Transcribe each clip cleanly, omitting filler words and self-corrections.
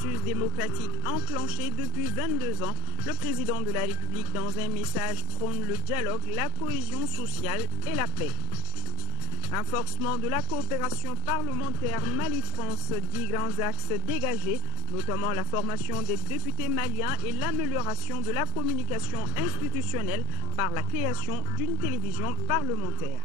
processus démocratique enclenché depuis 22 ans, le président de la République, dans un message, prône le dialogue, la cohésion sociale et la paix. Renforcement de la coopération parlementaire Mali-France, 10 grands axes dégagés, notamment la formation des députés maliens et l'amélioration de la communication institutionnelle par la création d'une télévision parlementaire.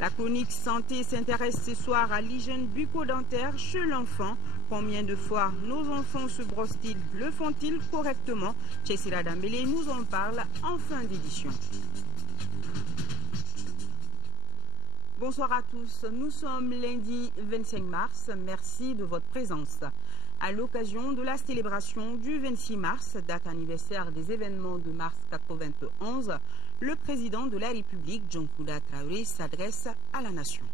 La chronique santé s'intéresse ce soir à l'hygiène bucco-dentaire chez l'enfant. Combien de fois nos enfants se brossent-ils, le font-ils correctement? Chessira Dambélé nous en parle en fin d'édition. Bonsoir à tous, nous sommes lundi 25 mars, merci de votre présence. À l'occasion de la célébration du 26 mars, date anniversaire des événements de mars 91, le président de la République, Djonkouda Traoré, s'adresse à la nation.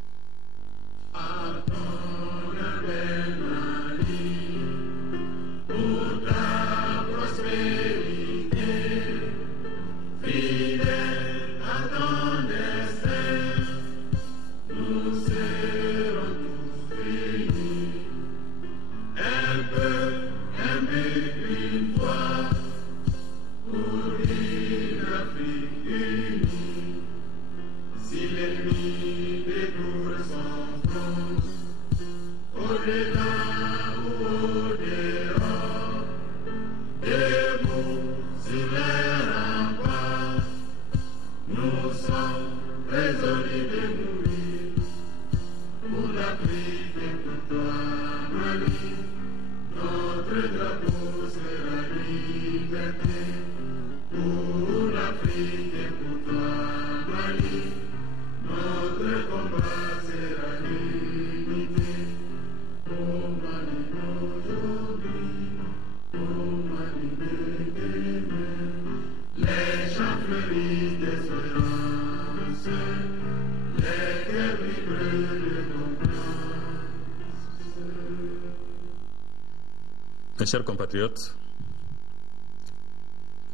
Mes chers compatriotes,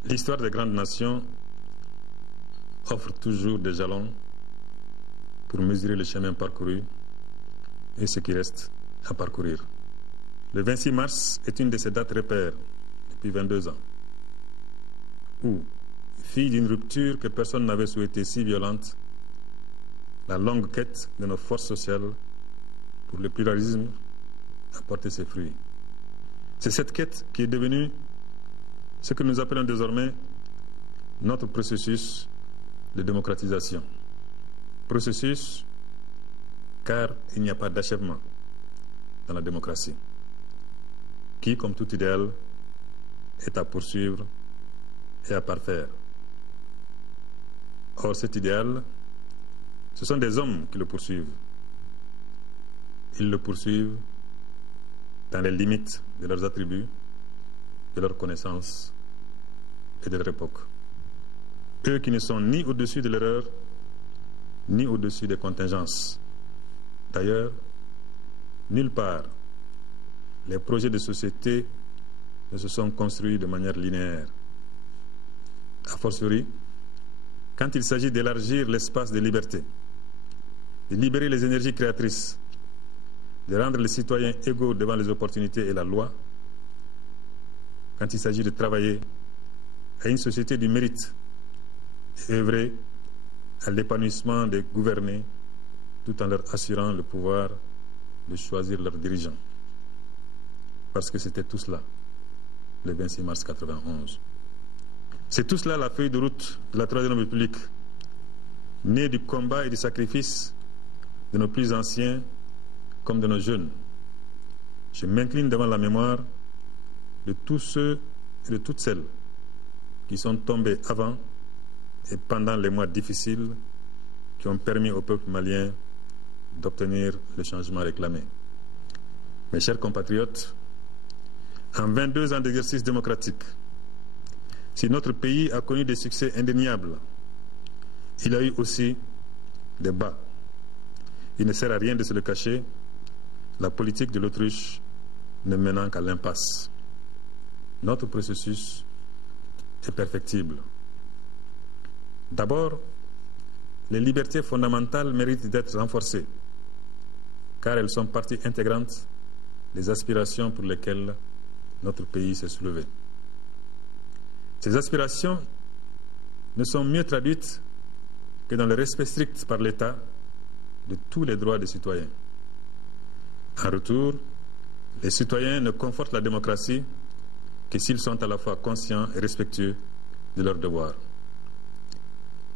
l'histoire des grandes nations offre toujours des jalons pour mesurer le chemin parcouru et ce qui reste à parcourir. Le 26 mars est une de ces dates repères depuis 22 ans, où, fille d'une rupture que personne n'avait souhaitée si violente, la longue quête de nos forces sociales pour le pluralisme a porté ses fruits. C'est cette quête qui est devenue ce que nous appelons désormais notre processus de démocratisation. Processus car il n'y a pas d'achèvement dans la démocratie, qui, comme tout idéal, est à poursuivre et à parfaire. Or, cet idéal, ce sont des hommes qui le poursuivent. Ils le poursuivent dans les limites de leurs attributs, de leurs connaissances et de leur époque. Eux qui ne sont ni au-dessus de l'erreur, ni au-dessus des contingences. D'ailleurs, nulle part, les projets de société ne se sont construits de manière linéaire. A fortiori, quand il s'agit d'élargir l'espace de liberté, de libérer les énergies créatrices, de rendre les citoyens égaux devant les opportunités et la loi, quand il s'agit de travailler à une société du mérite et œuvrer à l'épanouissement des gouvernés tout en leur assurant le pouvoir de choisir leurs dirigeants. Parce que c'était tout cela, le 26 mars 91. C'est tout cela la feuille de route de la Troisième République, née du combat et du sacrifice de nos plus anciens comme de nos jeunes. Je m'incline devant la mémoire de tous ceux et de toutes celles qui sont tombés avant et pendant les mois difficiles qui ont permis au peuple malien d'obtenir le changement réclamé. Mes chers compatriotes, en 22 ans d'exercice démocratique, si notre pays a connu des succès indéniables, il a eu aussi des bas. Il ne sert à rien de se le cacher, la politique de l'autruche ne menant qu'à l'impasse. Notre processus est perfectible. D'abord, les libertés fondamentales méritent d'être renforcées, car elles sont partie intégrante les aspirations pour lesquelles notre pays s'est soulevé. Ces aspirations ne sont mieux traduites que dans le respect strict par l'État de tous les droits des citoyens. En retour, les citoyens ne confortent la démocratie que s'ils sont à la fois conscients et respectueux de leurs devoirs.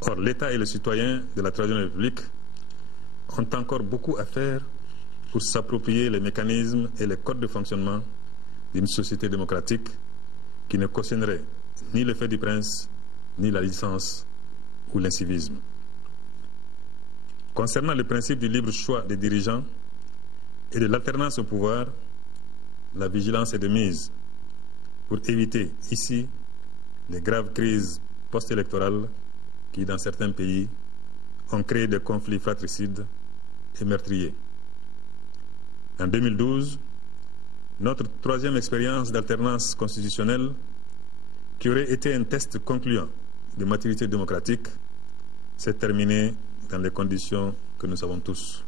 Or, l'État et les citoyens de la Troisième République ont encore beaucoup à faire pour s'approprier les mécanismes et les codes de fonctionnement d'une société démocratique qui ne cautionnerait ni le fait du prince, ni la licence ou l'incivisme. Concernant le principe du libre choix des dirigeants et de l'alternance au pouvoir, la vigilance est de mise pour éviter ici les graves crises post-électorales qui, dans certains pays, ont créé des conflits fratricides et meurtriers. En 2012, notre troisième expérience d'alternance constitutionnelle, qui aurait été un test concluant de maturité démocratique, s'est terminée dans les conditions que nous savons tous.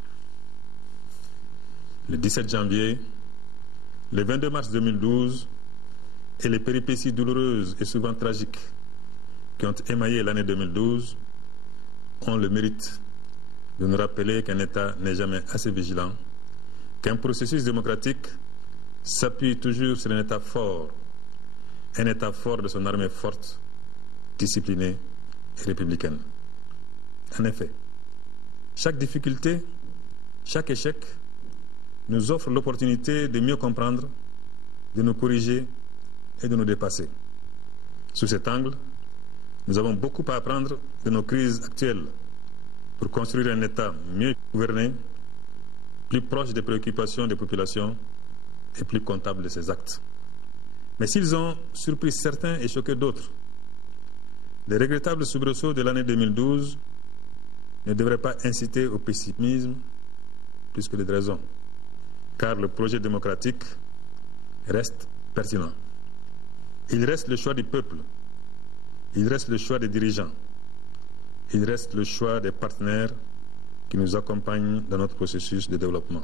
Le 17 janvier, le 22 mars 2012 et les péripéties douloureuses et souvent tragiques qui ont émaillé l'année 2012 ont le mérite de nous rappeler qu'un État n'est jamais assez vigilant, qu'un processus démocratique s'appuie toujours sur un État fort de son armée forte, disciplinée et républicaine. En effet, chaque difficulté, chaque échec nous offre l'opportunité de mieux comprendre, de nous corriger et de nous dépasser. Sous cet angle, nous avons beaucoup à apprendre de nos crises actuelles pour construire un État mieux gouverné, plus proche des préoccupations des populations et plus comptable de ses actes. Mais s'ils ont surpris certains et choqué d'autres, les regrettables soubresauts de l'année 2012 ne devraient pas inciter au pessimisme plus que de raison, car le projet démocratique reste pertinent. Il reste le choix du peuple, il reste le choix des dirigeants, il reste le choix des partenaires qui nous accompagnent dans notre processus de développement.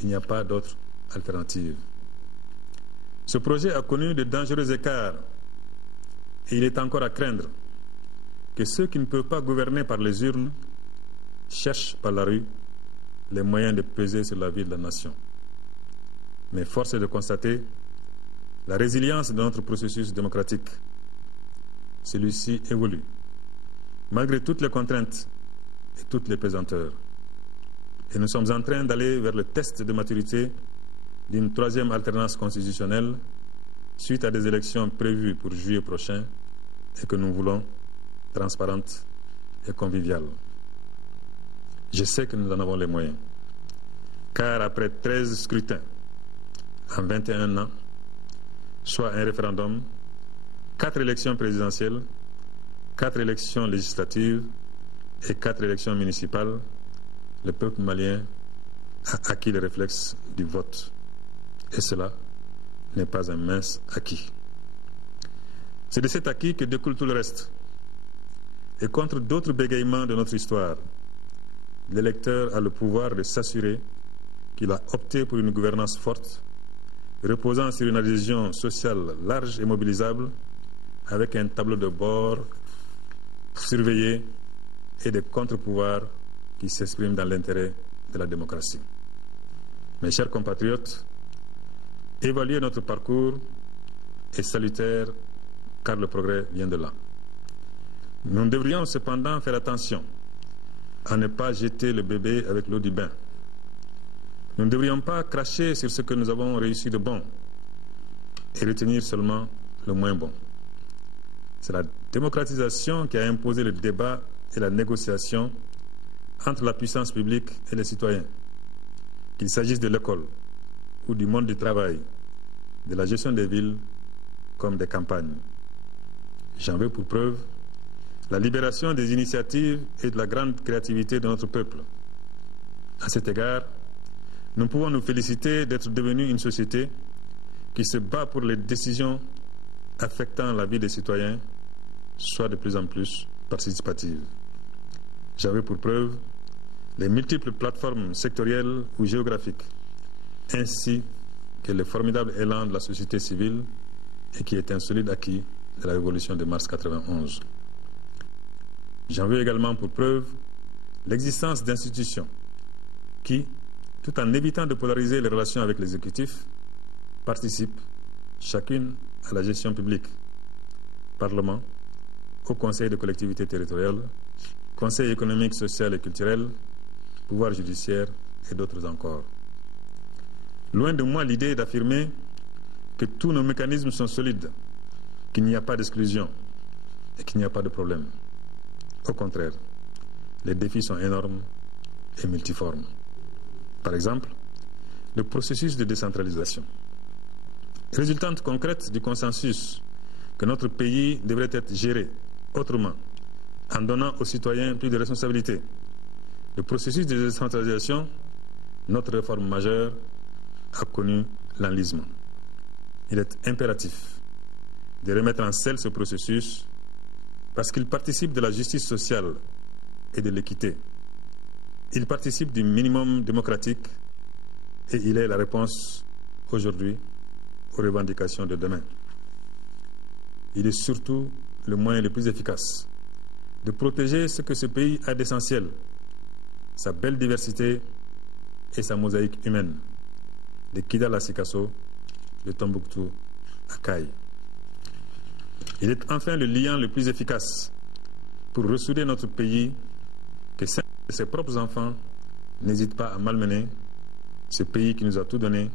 Il n'y a pas d'autre alternative. Ce projet a connu de dangereux écarts et il est encore à craindre que ceux qui ne peuvent pas gouverner par les urnes cherchent par la rue les moyens de peser sur la vie de la nation. Mais force est de constater la résilience de notre processus démocratique. Celui-ci évolue, malgré toutes les contraintes et toutes les pesanteurs. Et nous sommes en train d'aller vers le test de maturité d'une troisième alternance constitutionnelle suite à des élections prévues pour juillet prochain et que nous voulons transparentes et conviviales. Je sais que nous en avons les moyens, car après 13 scrutins en 21 ans, soit un référendum, 4 élections présidentielles, 4 élections législatives et 4 élections municipales, le peuple malien a acquis le réflexe du vote. Et cela n'est pas un mince acquis. C'est de cet acquis que découle tout le reste. Et contre d'autres bégaiements de notre histoire, l'électeur a le pouvoir de s'assurer qu'il a opté pour une gouvernance forte, reposant sur une adhésion sociale large et mobilisable, avec un tableau de bord surveillé et des contre-pouvoirs qui s'expriment dans l'intérêt de la démocratie. Mes chers compatriotes, évaluer notre parcours est salutaire car le progrès vient de là. Nous devrions cependant faire attention à ne pas jeter le bébé avec l'eau du bain. Nous ne devrions pas cracher sur ce que nous avons réussi de bon et retenir seulement le moins bon. C'est la démocratisation qui a imposé le débat et la négociation entre la puissance publique et les citoyens, qu'il s'agisse de l'école ou du monde du travail, de la gestion des villes comme des campagnes. J'en veux pour preuve la libération des initiatives et de la grande créativité de notre peuple. À cet égard, nous pouvons nous féliciter d'être devenus une société qui se bat pour les décisions affectant la vie des citoyens, soit de plus en plus participative. J'avais pour preuve les multiples plateformes sectorielles ou géographiques ainsi que le formidable élan de la société civile et qui est un solide acquis de la révolution de mars 91. J'en veux également pour preuve l'existence d'institutions qui, tout en évitant de polariser les relations avec l'exécutif, participent chacune à la gestion publique. Parlement, Haut Conseil de collectivités territoriales, Conseil économique, social et culturel, pouvoir judiciaire et d'autres encore. Loin de moi l'idée d'affirmer que tous nos mécanismes sont solides, qu'il n'y a pas d'exclusion et qu'il n'y a pas de problème. Au contraire, les défis sont énormes et multiformes. Par exemple, le processus de décentralisation. Résultante concrète du consensus que notre pays devrait être géré autrement, en donnant aux citoyens plus de responsabilités. Le processus de décentralisation, notre réforme majeure, a connu l'enlisement. Il est impératif de remettre en selle ce processus parce qu'il participe de la justice sociale et de l'équité. Il participe du minimum démocratique et il est la réponse aujourd'hui aux revendications de demain. Il est surtout le moyen le plus efficace de protéger ce que ce pays a d'essentiel, sa belle diversité et sa mosaïque humaine, de Kidal à Sikasso, de Tombouctou à Kaï. Il est enfin le liant le plus efficace pour ressouder notre pays que ses propres enfants n'hésitent pas à malmener ce pays qui nous a tout donné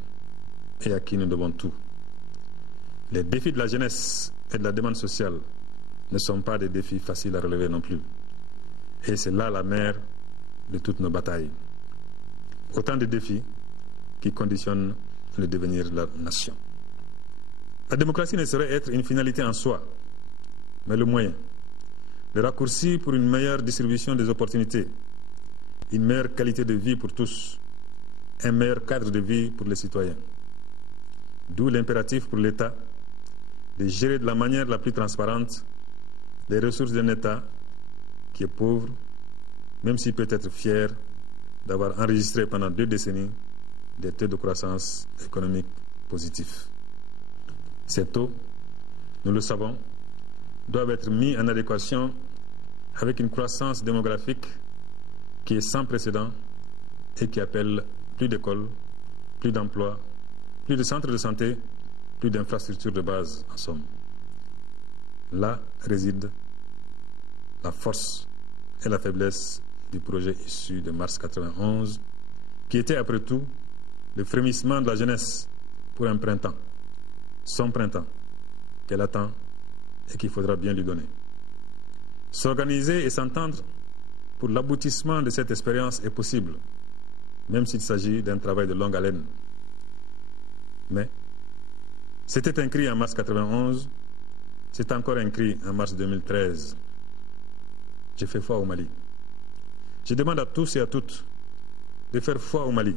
et à qui nous devons tout. Les défis de la jeunesse et de la demande sociale ne sont pas des défis faciles à relever non plus. Et c'est là la mère de toutes nos batailles. Autant de défis qui conditionnent le devenir de la nation. La démocratie ne saurait être une finalité en soi, mais le moyen. Le raccourci pour une meilleure distribution des opportunités, une meilleure qualité de vie pour tous, un meilleur cadre de vie pour les citoyens. D'où l'impératif pour l'État de gérer de la manière la plus transparente les ressources d'un État qui est pauvre, même s'il peut être fier d'avoir enregistré pendant 2 décennies des taux de croissance économique positifs. Ces taux, nous le savons, doivent être mis en adéquation avec une croissance démographique qui est sans précédent et qui appelle plus d'écoles, plus d'emplois, plus de centres de santé, plus d'infrastructures de base, en somme. Là réside la force et la faiblesse du projet issu de mars 91, qui était après tout le frémissement de la jeunesse pour un printemps, son printemps, qu'elle attend et qu'il faudra bien lui donner. S'organiser et s'entendre pour l'aboutissement de cette expérience est possible, même s'il s'agit d'un travail de longue haleine. Mais c'était un cri en mars 91, c'est encore un cri en mars 2013. J'ai fait foi au Mali. Je demande à tous et à toutes de faire foi au Mali,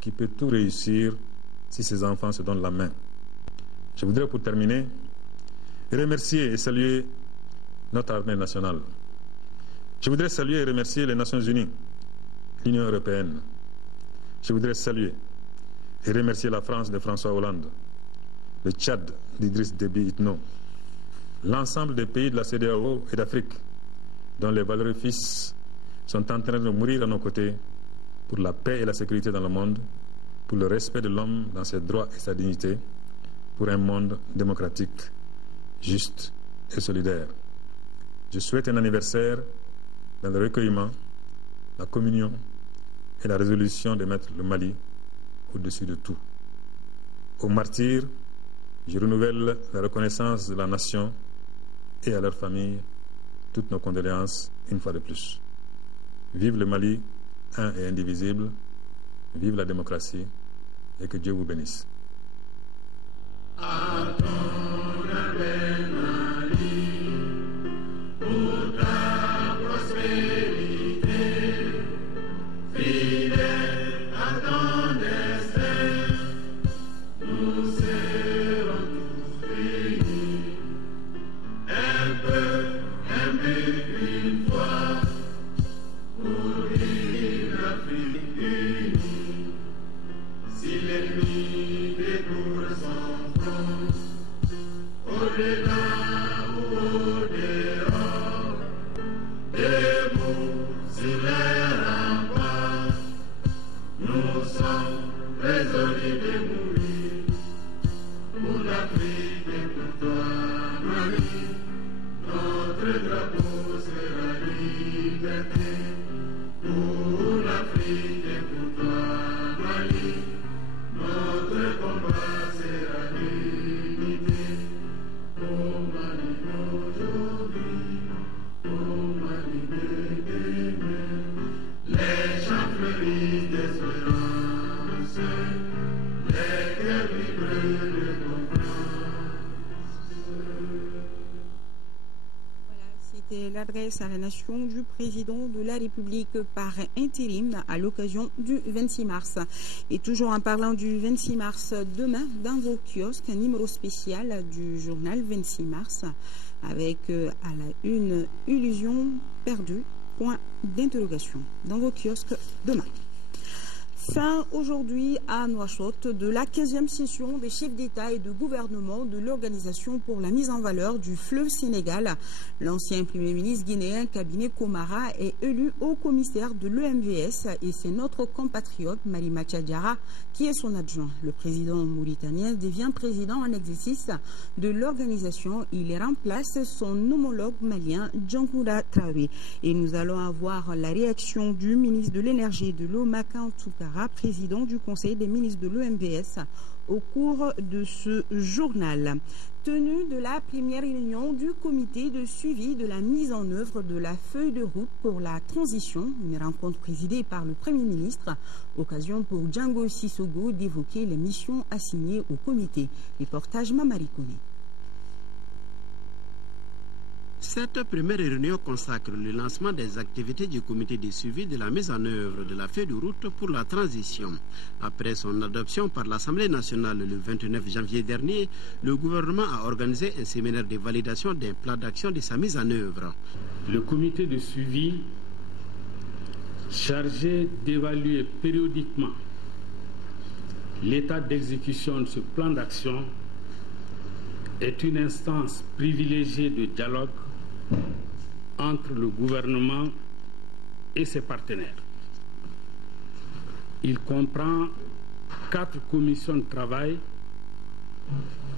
qui peut tout réussir si ses enfants se donnent la main. Je voudrais pour terminer remercier et saluer notre armée nationale. Je voudrais saluer et remercier les Nations Unies, l'Union européenne. Je voudrais saluer et remercier la France de François Hollande, le Tchad d'Idriss Déby Itno, l'ensemble des pays de la CEDEAO et d'Afrique, dont les valeureux fils sont en train de mourir à nos côtés pour la paix et la sécurité dans le monde, pour le respect de l'homme dans ses droits et sa dignité, pour un monde démocratique, juste et solidaire. Je souhaite un anniversaire dans le recueillement, la communion et la résolution de mettre le Mali au-dessus de tout. Aux martyrs, je renouvelle la reconnaissance de la nation et à leurs familles toutes nos condoléances une fois de plus. Vive le Mali, un et indivisible, vive la démocratie et que Dieu vous bénisse. S'il l'adresse à la nation du président de la République par intérim à l'occasion du 26 mars. Et toujours en parlant du 26 mars, demain, dans vos kiosques, un numéro spécial du journal 26 mars avec à la une illusion perdue, point d'interrogation. Dans vos kiosques demain. Fin aujourd'hui à Nouakchott de la 15e session des chefs d'État et de gouvernement de l'Organisation pour la mise en valeur du fleuve Sénégal. L'ancien Premier ministre guinéen Kabiné Komara est élu au commissaire de l'EMVS et c'est notre compatriote Malima Tchadjara qui est son adjoint. Le président mauritanien devient président en exercice de l'organisation. Il remplace son homologue malien Djankouda Traoré. Et nous allons avoir la réaction du ministre de l'Énergie et de l'eau Makan Toukara, président du Conseil des ministres de l'EMVS, au cours de ce journal. Tenue de la première réunion du comité de suivi de la mise en œuvre de la feuille de route pour la transition, une rencontre présidée par le Premier ministre, occasion pour Django Sissogo d'évoquer les missions assignées au comité. Reportage Mamari Kone. Cette première réunion consacre le lancement des activités du comité de suivi de la mise en œuvre de la feuille de route pour la transition. Après son adoption par l'Assemblée nationale le 29 janvier dernier, le gouvernement a organisé un séminaire de validation d'un plan d'action de sa mise en œuvre. Le comité de suivi, chargé d'évaluer périodiquement l'état d'exécution de ce plan d'action, est une instance privilégiée de dialogue entre le gouvernement et ses partenaires. Il comprend 4 commissions de travail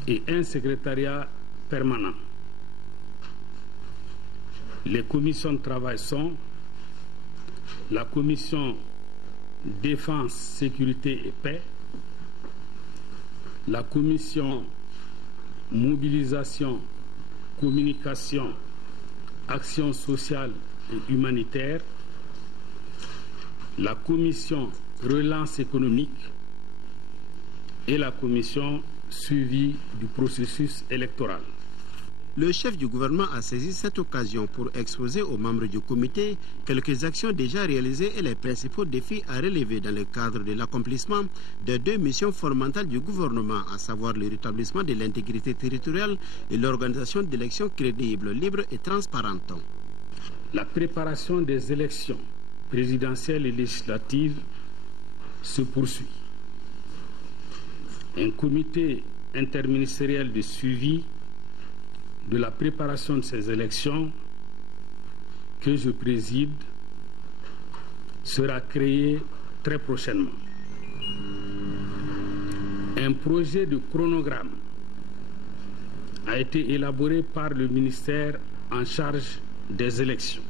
et un secrétariat permanent. Les commissions de travail sont la commission défense, sécurité et paix, la commission mobilisation, communication, action sociale et humanitaire, la commission relance économique et la commission suivi du processus électoral. Le chef du gouvernement a saisi cette occasion pour exposer aux membres du comité quelques actions déjà réalisées et les principaux défis à relever dans le cadre de l'accomplissement des 2 missions fondamentales du gouvernement, à savoir le rétablissement de l'intégrité territoriale et l'organisation d'élections crédibles, libres et transparentes. La préparation des élections présidentielles et législatives se poursuit. Un comité interministériel de suivi de la préparation de ces élections que je préside sera créé très prochainement. Un projet de chronogramme a été élaboré par le ministère en charge des élections.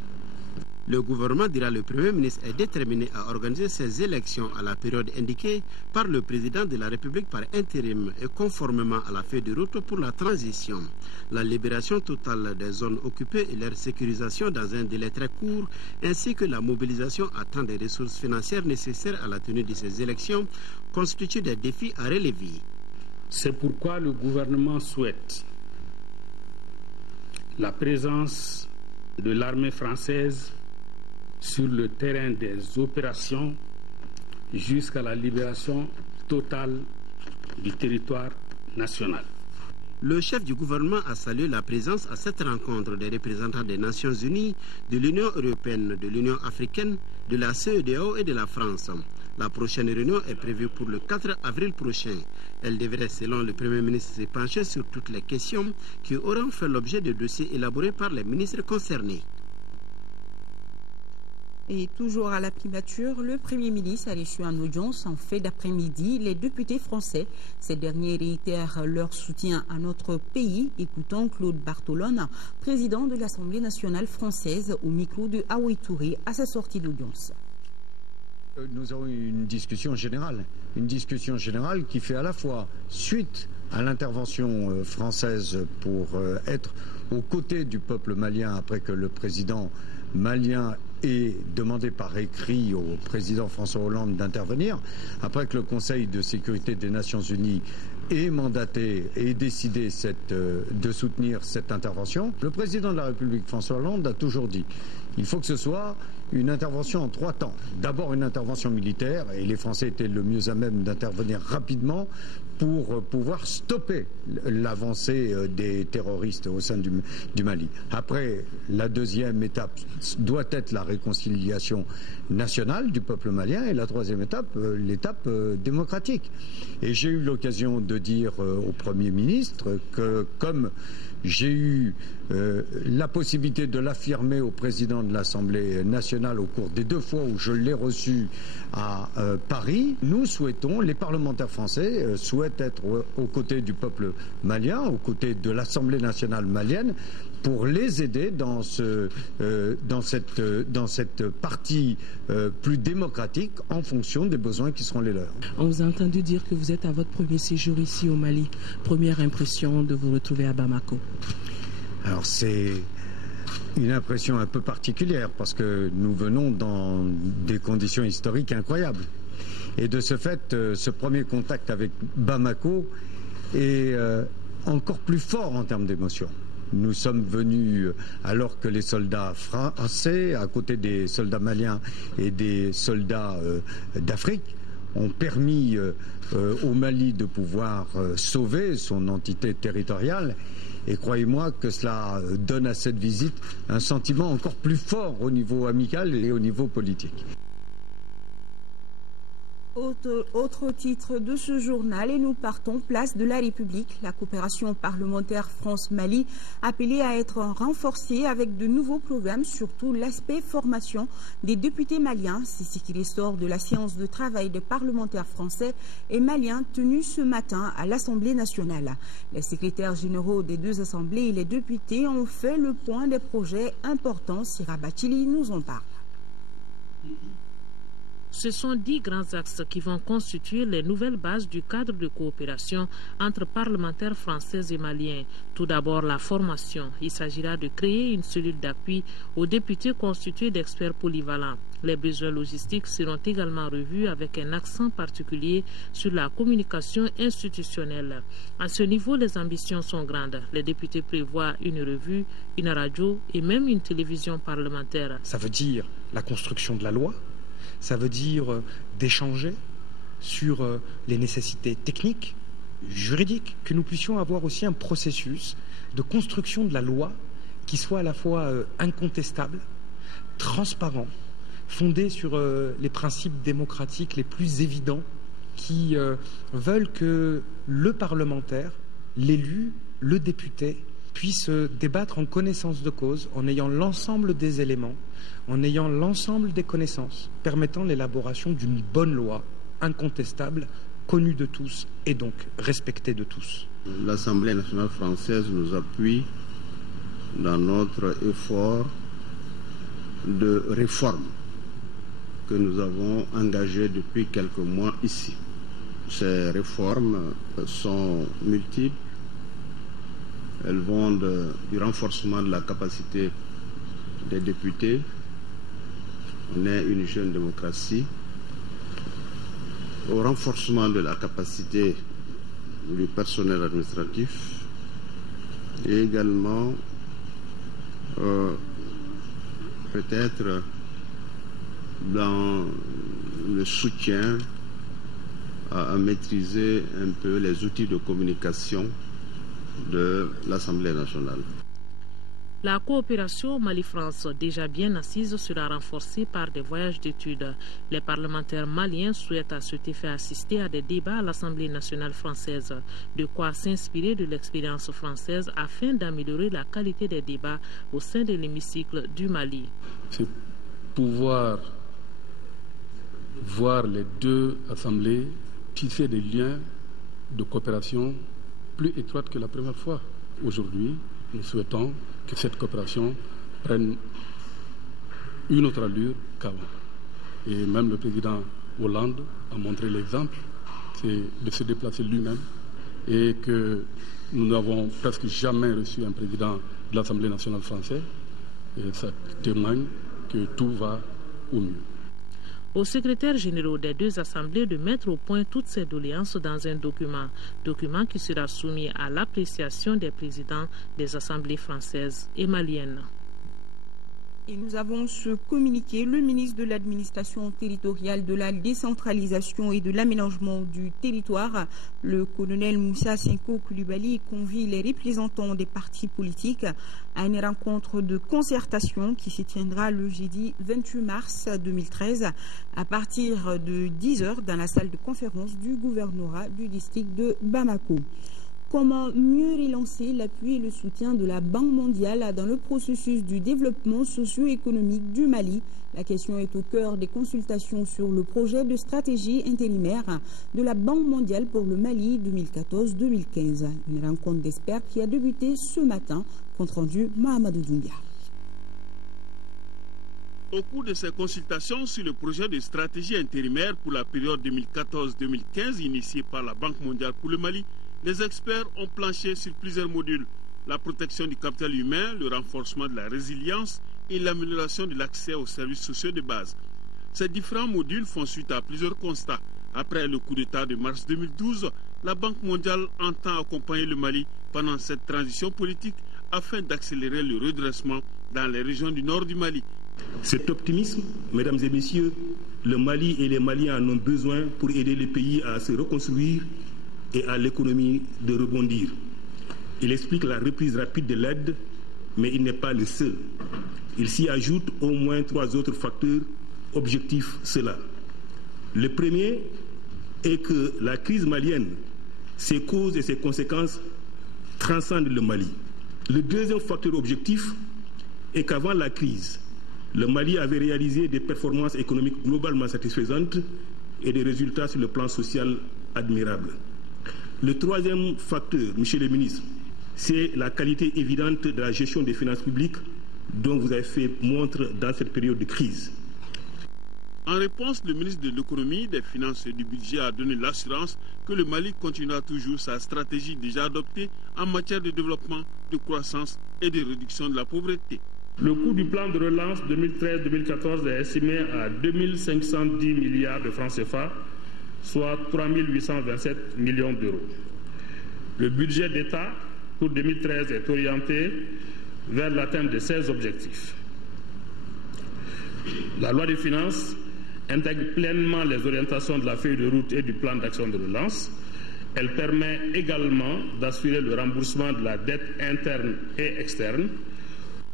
Le gouvernement, dira le Premier ministre, est déterminé à organiser ces élections à la période indiquée par le président de la République par intérim et conformément à la feuille de route pour la transition. La libération totale des zones occupées et leur sécurisation dans un délai très court, ainsi que la mobilisation à temps des ressources financières nécessaires à la tenue de ces élections, constituent des défis à relever. C'est pourquoi le gouvernement souhaite la présence de l'armée française sur le terrain des opérations jusqu'à la libération totale du territoire national. Le chef du gouvernement a salué la présence à cette rencontre des représentants des Nations Unies, de l'Union européenne, de l'Union africaine, de la CEDEAO et de la France. La prochaine réunion est prévue pour le 4 avril prochain. Elle devrait, selon le Premier ministre, se pencher sur toutes les questions qui auront fait l'objet de dossiers élaborés par les ministres concernés. Et toujours à la primature, le Premier ministre a reçu en audience en fin d'après-midi les députés français. Ces derniers réitèrent leur soutien à notre pays. Écoutons Claude Bartolone, président de l'Assemblée nationale française, au micro de Aoué Touré à sa sortie d'audience. Nous avons eu une discussion générale qui fait à la fois suite à l'intervention française pour être aux côtés du peuple malien après que le président malien ait demandé par écrit au président François Hollande d'intervenir, après que le Conseil de sécurité des Nations Unies ait mandaté et décidé de soutenir cette intervention. Le président de la République, François Hollande, a toujours dit qu'il faut que ce soit une intervention en 3 temps. D'abord une intervention militaire, et les Français étaient le mieux à même d'intervenir rapidement pour pouvoir stopper l'avancée des terroristes au sein du Mali. Après, la deuxième étape doit être la réconciliation nationale du peuple malien, et la troisième étape, l'étape démocratique. Et j'ai eu l'occasion de dire au Premier ministre que, comme j'ai eu la possibilité de l'affirmer au président de l'Assemblée nationale au cours des 2 fois où je l'ai reçu à Paris, nous souhaitons, les parlementaires français souhaitent être aux côtés du peuple malien, aux côtés de l'Assemblée nationale malienne, pour les aider dans cette partie plus démocratique en fonction des besoins qui seront les leurs. On vous a entendu dire que vous êtes à votre premier séjour ici au Mali. Première impression de vous retrouver à Bamako? Alors c'est une impression un peu particulière parce que nous venons dans des conditions historiques incroyables. Et de ce fait, ce premier contact avec Bamako est encore plus fort en termes d'émotion. Nous sommes venus alors que les soldats français, à côté des soldats maliens et des soldats d'Afrique, ont permis au Mali de pouvoir sauver son entité territoriale. Et croyez-moi que cela donne à cette visite un sentiment encore plus fort au niveau amical et au niveau politique. Autre titre de ce journal, et nous partons place de la République. La coopération parlementaire France-Mali appelée à être renforcée avec de nouveaux programmes, surtout l'aspect formation des députés maliens. C'est ce qui ressort de la séance de travail des parlementaires français et maliens tenue ce matin à l'Assemblée nationale. Les secrétaires généraux des 2 assemblées et les députés ont fait le point des projets importants. Sira Bachili nous en parle. Ce sont 10 grands axes qui vont constituer les nouvelles bases du cadre de coopération entre parlementaires français et maliens. Tout d'abord, la formation. Il s'agira de créer une cellule d'appui aux députés constituée d'experts polyvalents. Les besoins logistiques seront également revus avec un accent particulier sur la communication institutionnelle. À ce niveau, les ambitions sont grandes. Les députés prévoient une revue, une radio et même une télévision parlementaire. Ça veut dire la construction de la loi. Ça veut dire d'échanger sur les nécessités techniques, juridiques, que nous puissions avoir aussi un processus de construction de la loi qui soit à la fois incontestable, transparent, fondé sur les principes démocratiques les plus évidents qui veulent que le parlementaire, l'élu, le député puisse débattre en connaissance de cause, en ayant l'ensemble des éléments, en ayant l'ensemble des connaissances, permettant l'élaboration d'une bonne loi, incontestable, connue de tous et donc respectée de tous. L'Assemblée nationale française nous appuie dans notre effort de réforme que nous avons engagé depuis quelques mois ici. Ces réformes sont multiples. Elles vont du renforcement de la capacité des députés. On est une jeune démocratie. Au renforcement de la capacité du personnel administratif et également peut-être dans le soutien à maîtriser un peu les outils de communication de l'Assemblée nationale. La coopération Mali-France, déjà bien assise, sera renforcée par des voyages d'études. Les parlementaires maliens souhaitent à cet effet assister à des débats à l'Assemblée nationale française. De quoi s'inspirer de l'expérience française afin d'améliorer la qualité des débats au sein de l'hémicycle du Mali. C'est pouvoir voir les 2 assemblées tisser des liens de coopération plus étroites que la première fois. Aujourd'hui, nous souhaitons que cette coopération prenne une autre allure qu'avant. Et même le président Hollande a montré l'exemple, c'est de se déplacer lui-même, et que nous n'avons presque jamais reçu un président de l'Assemblée nationale française, et ça témoigne que tout va au mieux. aux secrétaires généraux des deux assemblées de mettre au point toutes ces doléances dans un document qui sera soumis à l'appréciation des présidents des assemblées françaises et maliennes. Et nous avons ce communiqué. Le ministre de l'Administration territoriale, de la décentralisation et de l'aménagement du territoire, le colonel Moussa Senko Koulibaly, convie les représentants des partis politiques à une rencontre de concertation qui se tiendra le jeudi 28 mars 2013 à partir de 10h dans la salle de conférence du gouvernorat du district de Bamako. Comment mieux relancer l'appui et le soutien de la Banque mondiale dans le processus du développement socio-économique du Mali? La question est au cœur des consultations sur le projet de stratégie intérimaire de la Banque mondiale pour le Mali 2014-2015. Une rencontre d'experts qui a débuté ce matin. Compte rendu Mahamadou Doumbia. Au cours de ces consultations sur le projet de stratégie intérimaire pour la période 2014-2015 initié par la Banque mondiale pour le Mali, les experts ont planché sur plusieurs modules: la protection du capital humain, le renforcement de la résilience et l'amélioration de l'accès aux services sociaux de base. Ces différents modules font suite à plusieurs constats. Après le coup d'État de mars 2012, la Banque mondiale entend accompagner le Mali pendant cette transition politique afin d'accélérer le redressement dans les régions du nord du Mali. Cet optimisme, mesdames et messieurs, le Mali et les Maliens en ont besoin pour aider le pays à se reconstruire et à l'économie de rebondir. Il explique la reprise rapide de l'aide, mais il n'est pas le seul. Il s'y ajoute au moins 3 autres facteurs objectifs cela. Le premier est que la crise malienne, ses causes et ses conséquences transcendent le Mali. Le deuxième facteur objectif est qu'avant la crise, le Mali avait réalisé des performances économiques globalement satisfaisantes et des résultats sur le plan social admirables. Le troisième facteur, monsieur le ministre, c'est la qualité évidente de la gestion des finances publiques dont vous avez fait montre dans cette période de crise. En réponse, le ministre de l'Économie, des Finances et du Budget a donné l'assurance que le Mali continuera toujours sa stratégie déjà adoptée en matière de développement, de croissance et de réduction de la pauvreté. Le coût du plan de relance 2013-2014 est estimé à 2510 milliards de francs CFA, soit 3827 millions d'euros. Le budget d'État pour 2013 est orienté vers l'atteinte de 16 objectifs. La loi des finances intègre pleinement les orientations de la feuille de route et du plan d'action de relance. Elle permet également d'assurer le remboursement de la dette interne et externe.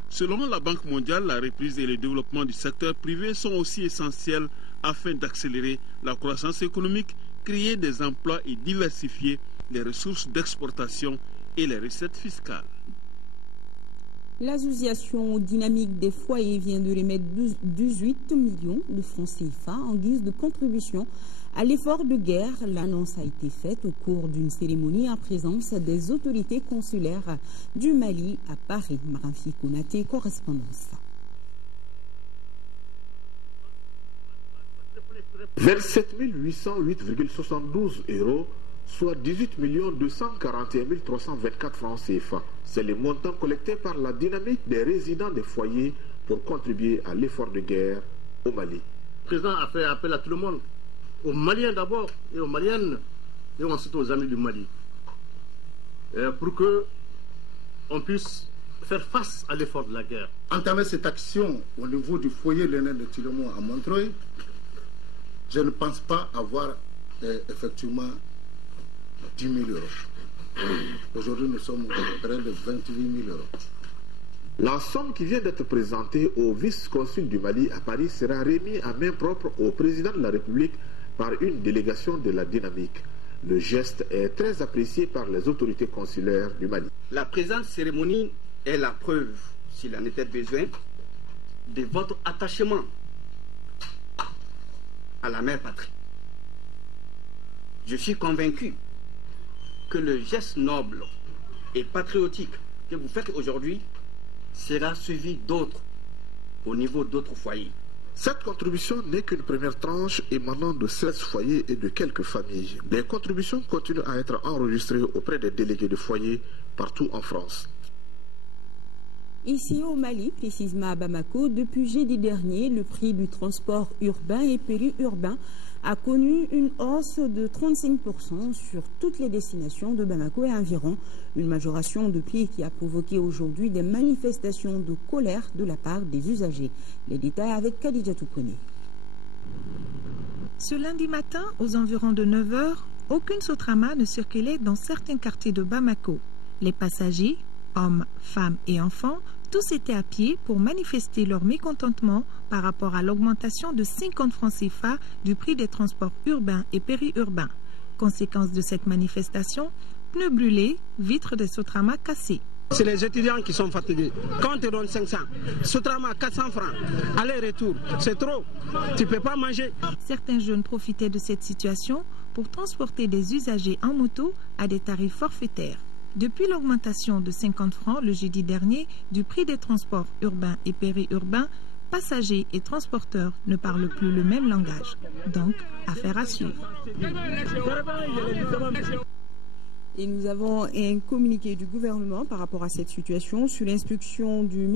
Selon la Banque mondiale, la reprise et le développement du secteur privé sont aussi essentiels afin d'accélérer la croissance économique, créer des emplois et diversifier les ressources d'exportation et les recettes fiscales. L'association dynamique des foyers vient de remettre 18 millions de francs CFA en guise de contribution à l'effort de guerre. L'annonce a été faite au cours d'une cérémonie en présence des autorités consulaires du Mali à Paris. Maramfi Konaté, correspondance. 27 808,72 €, soit 18 241 324 francs CFA. C'est le montant collecté par la dynamique des résidents des foyers pour contribuer à l'effort de guerre au Mali. Le président a fait appel à tout le monde, aux Maliens d'abord et aux Maliennes, et ensuite aux amis du Mali, pour qu'on puisse faire face à l'effort de la guerre. Entamer cette action au niveau du foyer Lénin de Tilemont à Montreuil, je ne pense pas avoir effectivement 10 000 €. Aujourd'hui, nous sommes près de 28 000 €. La somme qui vient d'être présentée au vice-consul du Mali à Paris sera remise à main propre au président de la République par une délégation de la dynamique. Le geste est très apprécié par les autorités consulaires du Mali. La présente cérémonie est la preuve, s'il en était besoin, de votre attachement à la mère patrie. Je suis convaincu que le geste noble et patriotique que vous faites aujourd'hui sera suivi d'autres au niveau d'autres foyers. Cette contribution n'est qu'une première tranche émanant de 16 foyers et de quelques familles. Les contributions continuent à être enregistrées auprès des délégués de foyers partout en France. Ici au Mali, précisément à Bamako, depuis jeudi dernier, le prix du transport urbain et périurbain a connu une hausse de 35% sur toutes les destinations de Bamako et environ. Une majoration de prix qui a provoqué aujourd'hui des manifestations de colère de la part des usagers. Les détails avec Khadija Touponi. Ce lundi matin, aux environs de 9 h, aucune Sotrama ne circulait dans certains quartiers de Bamako. Les passagers, hommes, femmes et enfants, tous étaient à pied pour manifester leur mécontentement par rapport à l'augmentation de 50 francs CFA du prix des transports urbains et périurbains. Conséquence de cette manifestation, pneus brûlés, vitres des Sotrama cassées. C'est les étudiants qui sont fatigués. Quand on te donne 500, Sotrama 400 francs, aller-retour, c'est trop. Tu ne peux pas manger. Certains jeunes profitaient de cette situation pour transporter des usagers en moto à des tarifs forfaitaires. Depuis l'augmentation de 50 francs le jeudi dernier du prix des transports urbains et périurbains, passagers et transporteurs ne parlent plus le même langage. Donc, affaire à suivre. Et nous avons un communiqué du gouvernement par rapport à cette situation sur l'instruction du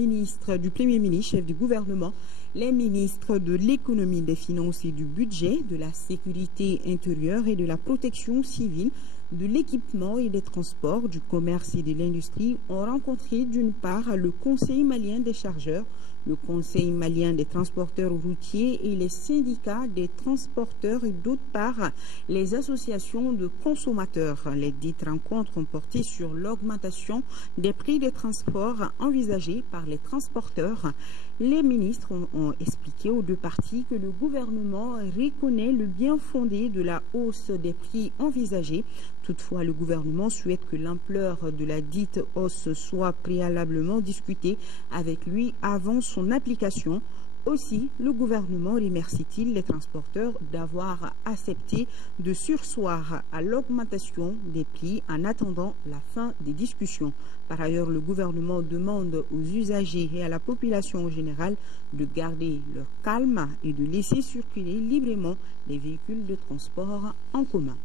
Premier ministre, chef du gouvernement. Les ministres de l'économie, des finances et du budget, de la sécurité intérieure et de la protection civile, de l'équipement et des transports, du commerce et de l'industrie ont rencontré d'une part le Conseil malien des chargeurs, le Conseil malien des transporteurs routiers et les syndicats des transporteurs et d'autre part les associations de consommateurs. Les dites rencontres ont porté sur l'augmentation des prix des transports envisagés par les transporteurs. Les ministres ont expliqué aux deux parties que le gouvernement reconnaît le bien fondé de la hausse des prix envisagés. Toutefois, le gouvernement souhaite que l'ampleur de la dite hausse soit préalablement discutée avec lui avant son application. Aussi, le gouvernement remercie-t-il les transporteurs d'avoir accepté de surseoir à l'augmentation des prix en attendant la fin des discussions. Par ailleurs, le gouvernement demande aux usagers et à la population en général de garder leur calme et de laisser circuler librement les véhicules de transport en commun.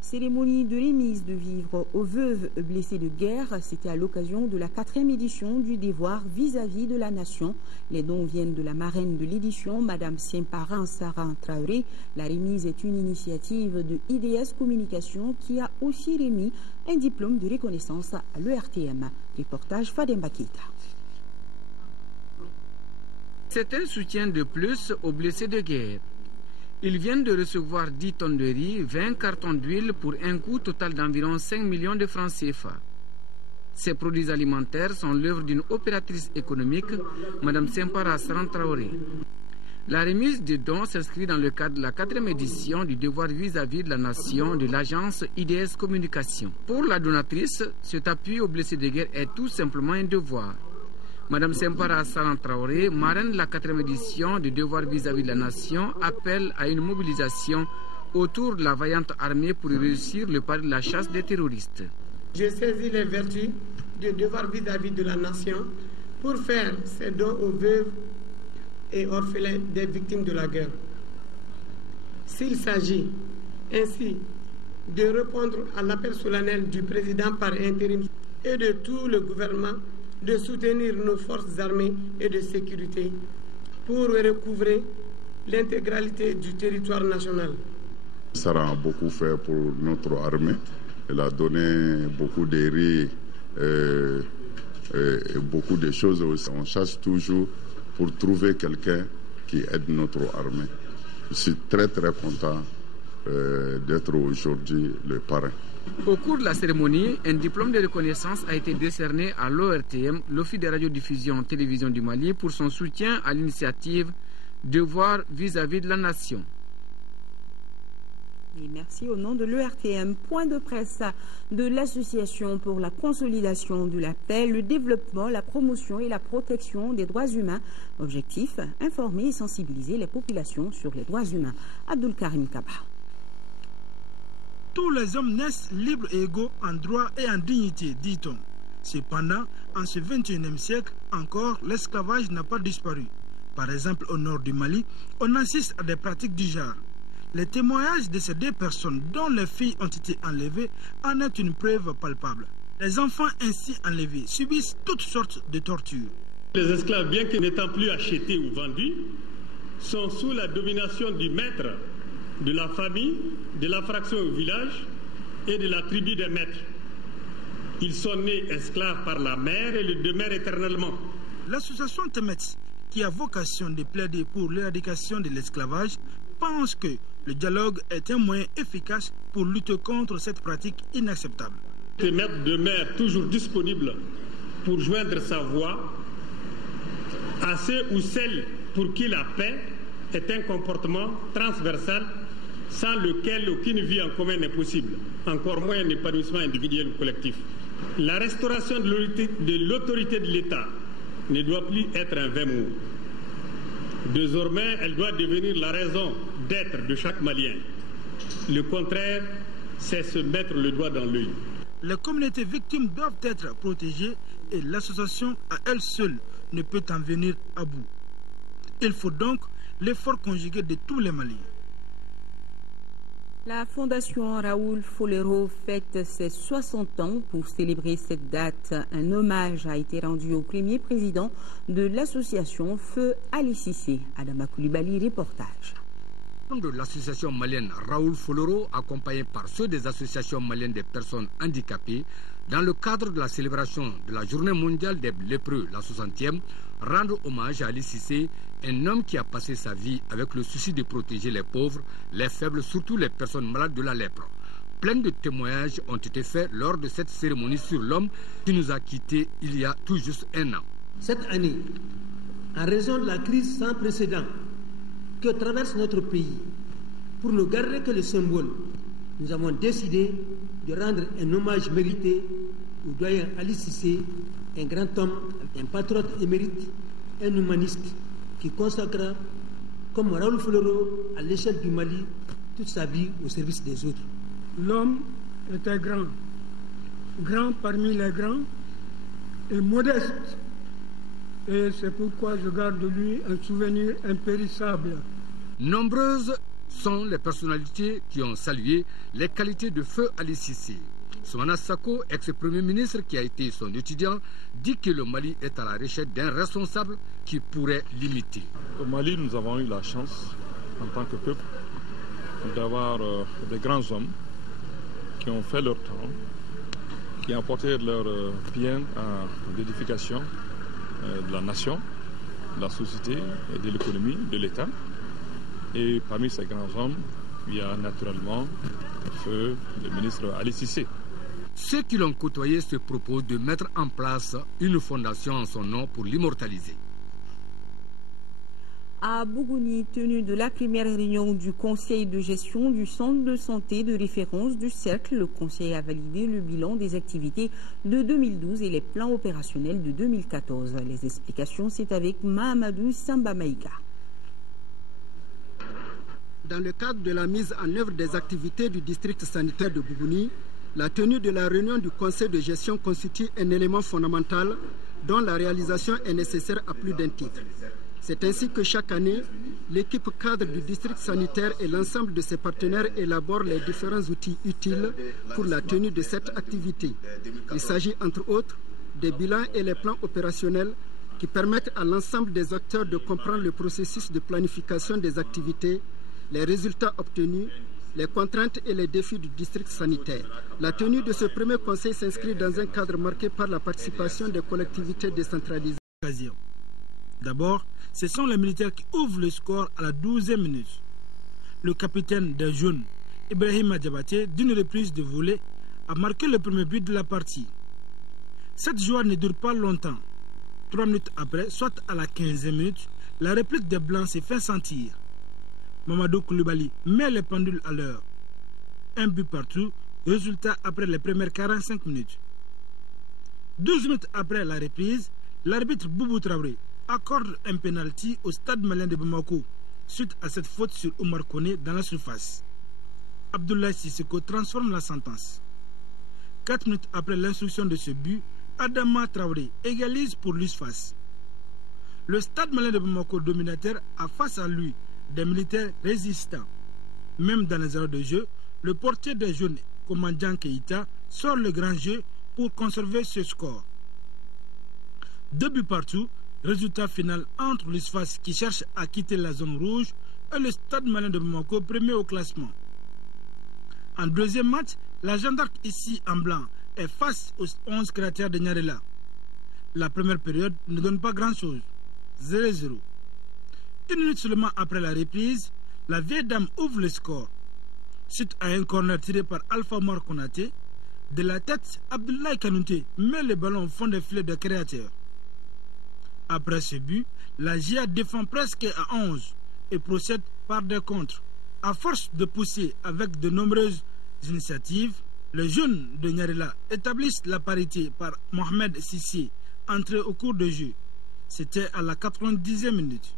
Cérémonie de remise de vivres aux veuves blessées de guerre, c'était à l'occasion de la 4e édition du devoir vis-à-vis de la nation. Les dons viennent de la marraine de l'édition, Madame Simparan Sarah Traoré. La remise est une initiative de IDS Communication qui a aussi remis un diplôme de reconnaissance à l'ERTM. Reportage Fadem Bakita. C'est un soutien de plus aux blessés de guerre. Ils viennent de recevoir 10 tonnes de riz, 20 cartons d'huile pour un coût total d'environ 5 millions de francs CFA. Ces produits alimentaires sont l'œuvre d'une opératrice économique, Mme Sempara Saran Traoré. La remise des dons s'inscrit dans le cadre de la 4e édition du devoir vis-à-vis de la nation de l'agence IDS Communication. Pour la donatrice, cet appui aux blessés de guerre est tout simplement un devoir. Madame Sempara Saran Traoré, marraine de la 4e édition du devoir vis-à-vis de la nation, appelle à une mobilisation autour de la vaillante armée pour réussir le pari de la chasse des terroristes. Je saisis les vertus du devoir vis-à-vis de la nation pour faire ces dons aux veuves et orphelins des victimes de la guerre. S'il s'agit ainsi de répondre à l'appel solennel du président par intérim et de tout le gouvernement de soutenir nos forces armées et de sécurité pour recouvrer l'intégralité du territoire national. Sarah a beaucoup fait pour notre armée. Elle a donné beaucoup de riz et beaucoup de choses aussi. On cherche toujours pour trouver quelqu'un qui aide notre armée. Je suis très content d'être aujourd'hui le parrain. Au cours de la cérémonie, un diplôme de reconnaissance a été décerné à l'ORTM, l'Office de radiodiffusion télévision du Mali, pour son soutien à l'initiative Devoir vis-à-vis de la nation. Et merci au nom de l'ERTM. Point de presse de l'Association pour la consolidation de la paix, le développement, la promotion et la protection des droits humains. Objectif, informer et sensibiliser les populations sur les droits humains. Abdul Karim Kaba. Tous les hommes naissent libres et égaux en droit et en dignité, dit-on. Cependant, en ce 21e siècle, encore, l'esclavage n'a pas disparu. Par exemple, au nord du Mali, on assiste à des pratiques du genre. Les témoignages de ces deux personnes dont les filles ont été enlevées en est une preuve palpable. Les enfants ainsi enlevés subissent toutes sortes de tortures. Les esclaves, bien que n'étant plus achetés ou vendus, sont sous la domination du maître, de la famille, de la fraction au village et de la tribu des maîtres. Ils sont nés esclaves par la mère et le demeurent éternellement. L'association Temet, qui a vocation de plaider pour l'éradication de l'esclavage, pense que le dialogue est un moyen efficace pour lutter contre cette pratique inacceptable. Temet demeure toujours disponible pour joindre sa voix à ceux ou celles pour qui la paix est un comportement transversal sans lequel aucune vie en commun n'est possible, encore moins un épanouissement individuel ou collectif. La restauration de l'autorité de l'État ne doit plus être un vain mot. Désormais, elle doit devenir la raison d'être de chaque Malien. Le contraire, c'est se mettre le doigt dans l'œil. Les communautés victimes doivent être protégées et l'association à elle seule ne peut en venir à bout. Il faut donc l'effort conjugué de tous les Maliens. La Fondation Raoul Folero fête ses 60 ans. Pour célébrer cette date, un hommage a été rendu au premier président de l'association, Feu Ali Cissé. Adama Koulibaly, reportage. De l'association malienne Raoul Folero, accompagné par ceux des associations maliennes des personnes handicapées, dans le cadre de la célébration de la Journée mondiale des lépreux, la 60e, rendre hommage à Ali Cissé, un homme qui a passé sa vie avec le souci de protéger les pauvres, les faibles, surtout les personnes malades de la lèpre. Plein de témoignages ont été faits lors de cette cérémonie sur l'homme qui nous a quittés il y a tout juste un an. Cette année, en raison de la crise sans précédent que traverse notre pays, pour ne garder que le symbole, nous avons décidé de rendre un hommage mérité au doyen Ali Cissé, un grand homme, un patriote émérite, un humaniste qui consacra, comme Raoul Folero, à l'échelle du Mali, toute sa vie au service des autres. L'homme était grand, grand parmi les grands et modeste. Et c'est pourquoi je garde de lui un souvenir impérissable. Nombreuses sont les personnalités qui ont salué les qualités de Feu Ali Cissé. Soumana Sako, ex-premier ministre qui a été son étudiant, dit que le Mali est à la recherche d'un responsable qui pourrait l'imiter. Au Mali, nous avons eu la chance, en tant que peuple, d'avoir des grands hommes qui ont fait leur temps, qui ont apporté leur bien à l'édification de la nation, de la société, et de l'économie, de l'État. Et parmi ces grands hommes, il y a naturellement le ministre Ali Cissé. Ceux qui l'ont côtoyé se proposent de mettre en place une fondation en son nom pour l'immortaliser. À Bougouni, tenue de la première réunion du conseil de gestion du centre de santé de référence du Cercle, le conseil a validé le bilan des activités de 2012 et les plans opérationnels de 2014. Les explications, c'est avec Mahamadou Sambamaïga. Dans le cadre de la mise en œuvre des activités du district sanitaire de Bougouni, la tenue de la réunion du conseil de gestion constitue un élément fondamental dont la réalisation est nécessaire à plus d'un titre. C'est ainsi que chaque année, l'équipe cadre du district sanitaire et l'ensemble de ses partenaires élaborent les différents outils utiles pour la tenue de cette activité. Il s'agit entre autres des bilans et les plans opérationnels qui permettent à l'ensemble des acteurs de comprendre le processus de planification des activités, les résultats obtenus, les contraintes et les défis du district sanitaire. La tenue de ce premier conseil s'inscrit dans un cadre marqué par la participation des collectivités décentralisées. D'abord, ce sont les militaires qui ouvrent le score à la 12e minute. Le capitaine des jeunes, Ibrahim Adjabaté, d'une reprise de volée, a marqué le premier but de la partie. Cette joie ne dure pas longtemps. 3 minutes après, soit à la 15e minute, la réplique des Blancs s'est fait sentir. Mamadou Koulibaly met les pendules à l'heure. Un but partout, résultat après les premières 45 minutes. 12 minutes après la reprise, l'arbitre Boubou Traoré accorde un penalty au stade malien de Bamako suite à cette faute sur Omar Koné dans la surface. Abdoulaye Sissoko transforme la sentence. 4 minutes après l'instruction de ce but, Adama Traoré égalise pour l'USFAS. Le stade malien de Bamako dominateur a face à lui des militaires résistants. Même dans les heures de jeu, le portier des jeunes, commandant Keïta, sort le grand jeu pour conserver ce score. 2 buts partout, résultat final entre l'USFAS qui cherche à quitter la zone rouge et le Stade Malien de Bamako, premier au classement. En deuxième match, la Jeanne d'Arc ici en blanc est face aux 11 créateurs de Nyarela. La première période ne donne pas grand-chose, 0-0. 1 minute seulement après la reprise, la vieille dame ouvre le score. Suite à un corner tiré par Alpha Omar Konaté, de la tête, Abdoulaye Kanouté met le ballon au fond des filets de créateurs. Après ce but, la GIA défend presque à 11 et procède par des contres. À force de pousser avec de nombreuses initiatives, les jeunes de Nyarela établissent la parité par Mohamed Sissi, entré au cours de jeu. C'était à la 90e minute.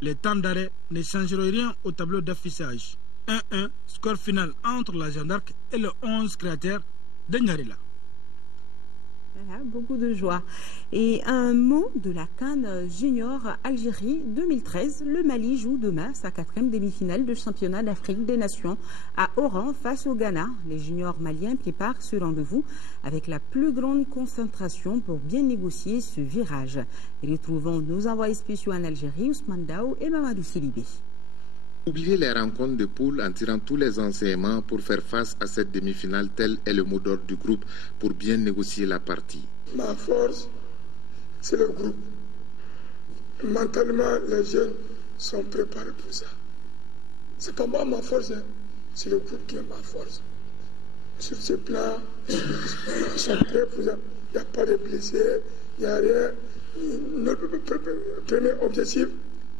Les temps d'arrêt ne changeront rien au tableau d'affichage. 1-1, score final entre la Jeanne d'Arc et le 11 créateurs de Nyarela. Voilà, beaucoup de joie. Et un mot de la CAN Junior Algérie 2013. Le Mali joue demain sa 4e demi-finale de championnat d'Afrique des Nations à Oran face au Ghana. Les juniors maliens préparent ce rendez-vous avec la plus grande concentration pour bien négocier ce virage. Retrouvons nos envoyés spéciaux en Algérie, Ousmane Dao et Mamadou Silibé. Oubliez les rencontres de poule en tirant tous les enseignements pour faire face à cette demi-finale. Tel est le mot d'ordre du groupe pour bien négocier la partie. Ma force, c'est le groupe. Mentalement, les jeunes sont préparés pour ça. C'est pas moi ma force, hein. C'est le groupe qui est ma force. Sur ce plan, ils sont prêts pour ça. Il n'y a pas de blessés, il n'y a rien. Notre premier objectif,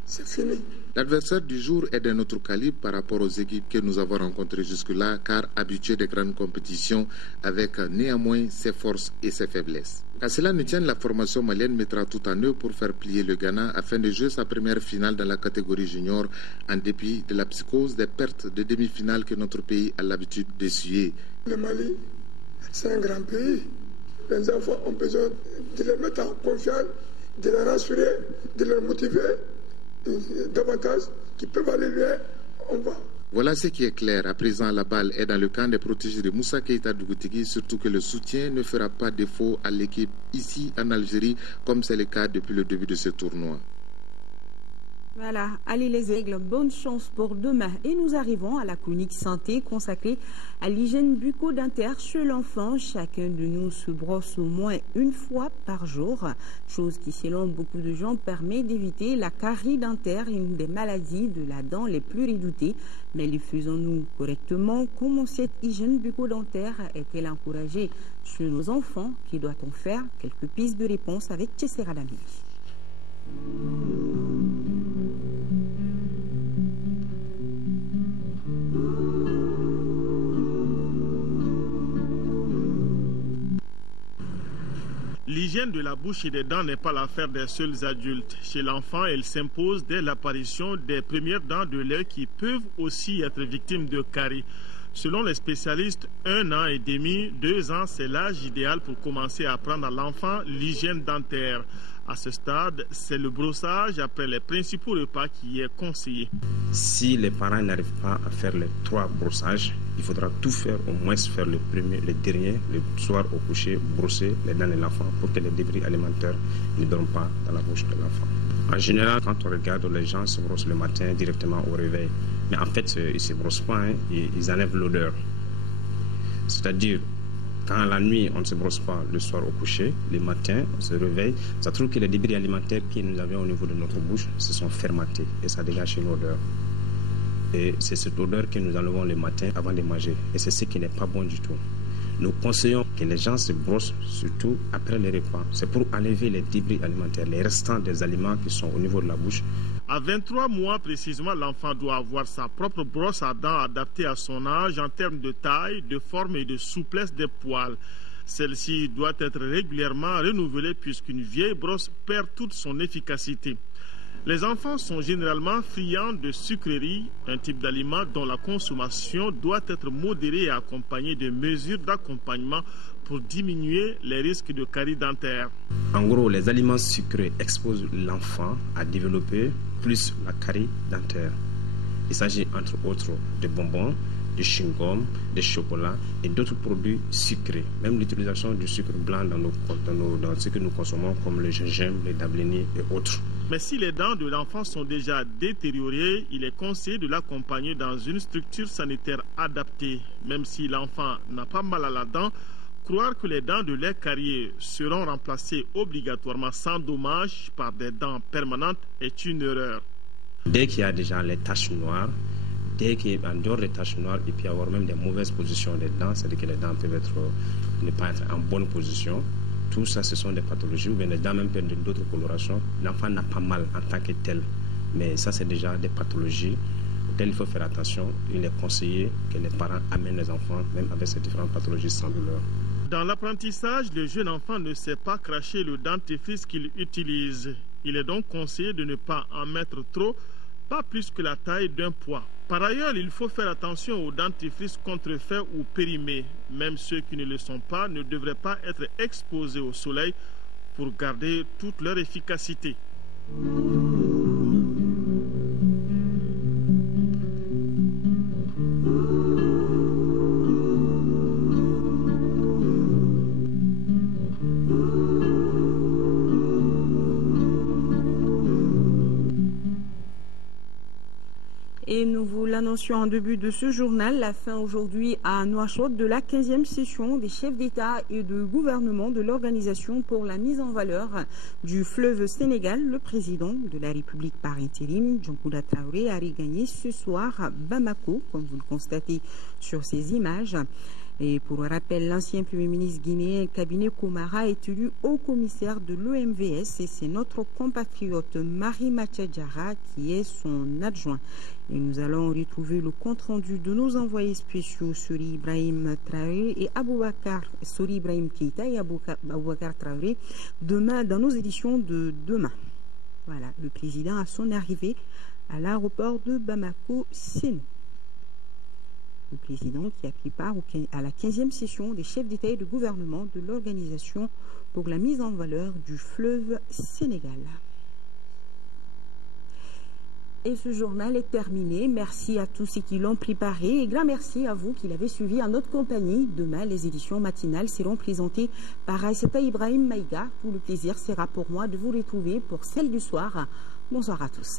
c'est fini. L'adversaire du jour est d'un autre calibre par rapport aux équipes que nous avons rencontrées jusque-là, car habitué des grandes compétitions avec néanmoins ses forces et ses faiblesses. À cela ne tienne, la formation malienne mettra tout en œuvre pour faire plier le Ghana afin de jouer sa première finale dans la catégorie junior en dépit de la psychose des pertes de demi-finale que notre pays a l'habitude d'essuyer. Le Mali, c'est un grand pays. Les enfants ont besoin de les mettre en confiance, de les rassurer, de les motiver davantage, qui peuvent aller loin, on va. Voilà ce qui est clair. À présent, la balle est dans le camp des protégés de Moussa Keïta Dougoutigi, surtout que le soutien ne fera pas défaut à l'équipe ici en Algérie, comme c'est le cas depuis le début de ce tournoi. Voilà, allez les aigles, bonne chance pour demain. Et nous arrivons à la chronique santé consacrée à l'hygiène bucco-dentaire chez l'enfant. Chacun de nous se brosse au moins une fois par jour, chose qui, selon beaucoup de gens, permet d'éviter la carie dentaire, une des maladies de la dent les plus redoutées. Mais le faisons-nous correctement? Comment cette hygiène bucco-dentaire est-elle encouragée chez nos enfants? Que doit-on faire? Quelques pistes de réponse avec Tchessera Dami. L'hygiène de la bouche et des dents n'est pas l'affaire des seuls adultes. Chez l'enfant, elle s'impose dès l'apparition des premières dents de lait qui peuvent aussi être victimes de caries. Selon les spécialistes, 1 an et demi, 2 ans, c'est l'âge idéal pour commencer à apprendre à l'enfant l'hygiène dentaire. À ce stade, c'est le brossage après les principaux repas qui est conseillé. Si les parents n'arrivent pas à faire les 3 brossages, il faudra tout faire, au moins faire le premier, le dernier, le soir au coucher, brosser les dents de l'enfant pour que les débris alimentaires ne dorment pas dans la bouche de l'enfant. En général, quand on regarde, les gens se brossent le matin directement au réveil. Mais en fait, ils ne se brossent pas, hein, ils enlèvent l'odeur. C'est-à-dire, quand la nuit, on ne se brosse pas, le soir au coucher, le matin, on se réveille, ça trouve que les débris alimentaires que nous avions au niveau de notre bouche se sont fermentés et ça dégage une odeur. Et c'est cette odeur que nous enlevons le matin avant de manger. Et c'est ce qui n'est pas bon du tout. Nous conseillons que les gens se brossent surtout après les repas. C'est pour enlever les débris alimentaires, les restants des aliments qui sont au niveau de la bouche. À 23 mois précisément, l'enfant doit avoir sa propre brosse à dents adaptée à son âge en termes de taille, de forme et de souplesse des poils. Celle-ci doit être régulièrement renouvelée puisqu'une vieille brosse perd toute son efficacité. Les enfants sont généralement friands de sucreries, un type d'aliment dont la consommation doit être modérée et accompagnée de mesures d'accompagnement pour diminuer les risques de caries dentaire. En gros, les aliments sucrés exposent l'enfant à développer plus la carie dentaire. Il s'agit entre autres de bonbons, du chewing-gum, des chocolats et d'autres produits sucrés. Même l'utilisation du sucre blanc dans ce que nous consommons, comme le gingembre, les dablini et autres. Mais si les dents de l'enfant sont déjà détériorées, il est conseillé de l'accompagner dans une structure sanitaire adaptée. Même si l'enfant n'a pas mal à la dent, croire que les dents de lait caries seront remplacées obligatoirement sans dommage par des dents permanentes est une erreur. Dès qu'il y a déjà les taches noires, dès qu'en dehors des taches noires, il peut y avoir même des mauvaises positions des dents, c'est-à-dire que les dents peuvent ne pas être en bonne position. Tout ça, ce sont des pathologies, ou bien les dents même perdent d'autres colorations. L'enfant n'a pas mal en tant que tel, mais ça, c'est déjà des pathologies auxquelles il faut faire attention. Il est conseillé que les parents amènent les enfants, même avec ces différentes pathologies, sans douleur. Dans l'apprentissage, le jeune enfant ne sait pas cracher le dentifrice qu'il utilise. Il est donc conseillé de ne pas en mettre trop, pas plus que la taille d'un pois. Par ailleurs, il faut faire attention aux dentifrices contrefaits ou périmés. Même ceux qui ne le sont pas ne devraient pas être exposés au soleil pour garder toute leur efficacité. Et nous vous l'annoncions en début de ce journal, la fin aujourd'hui à Nouakchott de la 15e session des chefs d'État et de gouvernement de l'Organisation pour la mise en valeur du fleuve Sénégal. Le président de la République par intérim, Djonkouda Traoré, a regagné ce soir à Bamako, comme vous le constatez sur ces images. Et pour rappel, l'ancien Premier ministre guinéen Cabinet Komara est élu haut commissaire de l'OMVS et c'est notre compatriote Marie Mathiadjara qui est son adjoint. Et nous allons retrouver le compte-rendu de nos envoyés spéciaux Sori Ibrahim Traoré et Sori Ibrahim Keita et Aboubakar Traoré demain dans nos éditions de demain. Voilà, le président à son arrivée à l'aéroport de Bamako, c'est nous. Le président qui a pris part à la 15e session des chefs d'État et de gouvernement de l'Organisation pour la mise en valeur du fleuve Sénégal. Et ce journal est terminé. Merci à tous ceux qui l'ont préparé et grand merci à vous qui l'avez suivi en notre compagnie. Demain, les éditions matinales seront présentées par Aïssata Ibrahim Maïga. Tout le plaisir sera pour moi de vous retrouver pour celle du soir. Bonsoir à tous.